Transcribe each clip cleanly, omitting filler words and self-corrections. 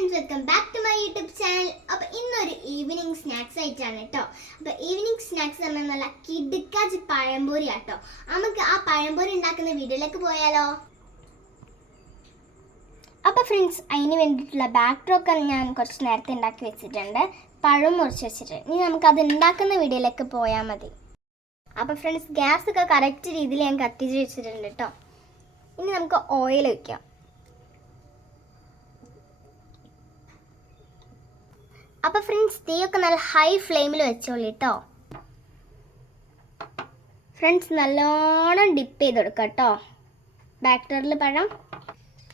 Friends, welcome back to my YouTube channel. അപ്പോൾ ഇന്നൊരു evening snacks ആയിട്ടാണ് കേട്ടോ. അപ്പോൾ ഈവനിങ് സ്നാക്സ് പറഞ്ഞാൽ നല്ല കിടുക്കാച്ചി പഴംപൊരി ആട്ടോ. നമുക്ക് ആ പഴംപൊരി ഉണ്ടാക്കുന്ന വീഡിയോയിലേക്ക് പോയാലോ? അപ്പോൾ ഫ്രണ്ട്സ്, അതിന് വേണ്ടിയിട്ടുള്ള ബാക്ക്ഡ്രോപ്പ് ഞാൻ കുറച്ച് നേരത്തെ ഉണ്ടാക്കി വെച്ചിട്ടുണ്ട്. പഴം മുറിച്ച് വെച്ചിട്ടുണ്ട്. ഇനി നമുക്കത് ഉണ്ടാക്കുന്ന വീഡിയോയിലേക്ക് പോയാൽ മതി. അപ്പോൾ ഫ്രണ്ട്സ്, ഗ്യാസൊക്കെ കറക്റ്റ് രീതിയിൽ ഞാൻ കത്തിച്ച് വെച്ചിട്ടുണ്ട് കേട്ടോ. ഇനി നമുക്ക് ഓയിൽ വയ്ക്കാം. അപ്പോൾ ഫ്രണ്ട്സ്, തീയൊക്കെ നല്ല ഹൈ ഫ്ലെയിമിൽ വെച്ചോളൂ കേട്ടോ. ഫ്രണ്ട്സ്, നല്ലോണം ഡിപ്പ് ചെയ്ത് കൊടുക്കാം കേട്ടോ ബാറ്ററിൽ പഴം.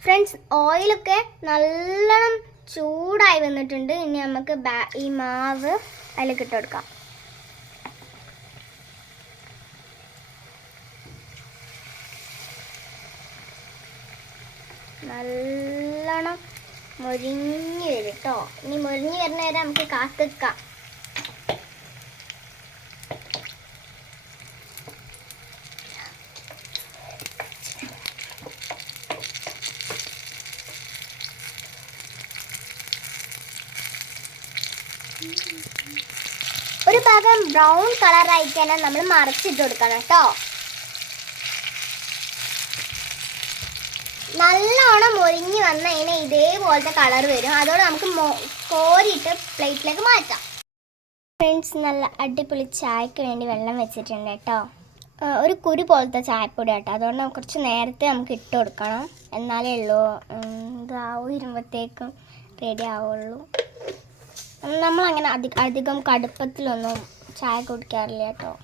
ഫ്രണ്ട്സ്, ഓയിലൊക്കെ നല്ലോണം ചൂടായി വന്നിട്ടുണ്ട്. ഇനി നമുക്ക് ഈ മാവ് അതിലേക്ക് ഇട്ട് കൊടുക്കാം. നല്ലോണം മൊരിഞ്ഞ് വരും കേട്ടോ. ഇനി മൊരിഞ്ഞ് വരുന്ന വരെ നമുക്ക് കാത്തിക്കാം. ഒരു ഭാഗം ബ്രൗൺ കളർ ആയിക്കഴിഞ്ഞാൽ നമ്മൾ മറിച്ചിട്ട് കൊടുക്കണം കേട്ടോ. നല്ലോണം മൊരിഞ്ഞ് വന്ന് കഴിഞ്ഞാൽ ഇതേപോലത്തെ കളർ വരും. അതോടെ നമുക്ക് കോരിയിട്ട് പ്ലേറ്റിലേക്ക് മാറ്റാം. ഫ്രണ്ട്സ്, നല്ല അടിപൊളി ചായക്ക് വേണ്ടി വെള്ളം വെച്ചിട്ടുണ്ട് കേട്ടോ. ഒരു കുരു പോലത്തെ ചായപ്പൊടി കേട്ടോ. അതുകൊണ്ട് കുറച്ച് നേരത്തെ നമുക്ക് ഇട്ട് കൊടുക്കണം. എന്നാലേ ഉള്ളൂ ഇതാവും ഇരുമ്പത്തേക്കും റെഡി ആവുള്ളൂ. നമ്മളങ്ങനെ അധികം കടുപ്പത്തിലൊന്നും ചായ കുടിക്കാറില്ല കേട്ടോ.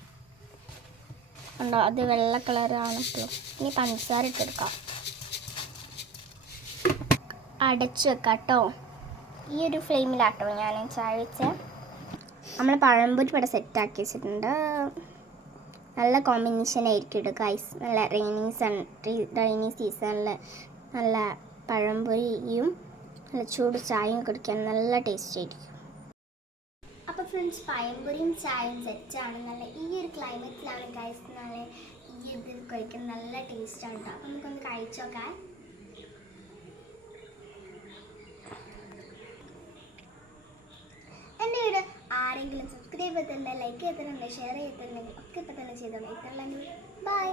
ഉണ്ടോ, അത് വെള്ള കളറാണ് ഇപ്പോൾ. ഇനി പഞ്ചസാര ഇട്ടെടുക്കാം. അടച്ചു വെക്കാം കേട്ടോ. ഈ ഒരു ഫ്ലെയിമിലാട്ടോ ഞാൻ ചായ വെച്ച്. നമ്മൾ പഴംപൊരി ഇവിടെ സെറ്റാക്കി വെച്ചിട്ടുണ്ട്. നല്ല കോമ്പിനേഷൻ ആയിരിക്കും കേട്ടോ ഗൈസ്. നല്ല റെയിനി സീസണിൽ നല്ല പഴംപൊരിയും നല്ല ചൂട് ചായയും കുടിക്കാൻ നല്ല ടേസ്റ്റ് ആയിരിക്കും. അപ്പോൾ ഫ്രണ്ട്സ്, പഴംപൊരിയും ചായയും സെറ്റാണ്. നല്ല ഈ ഒരു ക്ലൈമറ്റിലാണ് ഗൈസ് നല്ല ഈ ഇത് കഴിക്കാൻ നല്ല ടേസ്റ്റാണ് കേട്ടോ. അപ്പോൾ നമുക്കൊന്ന് കഴിച്ചു നോക്കാം. എൻ്റെ വീഡിയോ ആരെങ്കിലും സബ്സ്ക്രൈബ് ചെയ്തിട്ടുണ്ടെങ്കിൽ, ലൈക്ക് ചെയ്തിട്ടുണ്ടെങ്കിൽ, ഷെയർ ചെയ്തിട്ടുണ്ടെങ്കിൽ ഒക്കെ ഇപ്പം തന്നെ ചെയ്തോളൂ. ഇത്രയുള്ളെങ്കിൽ ബൈ.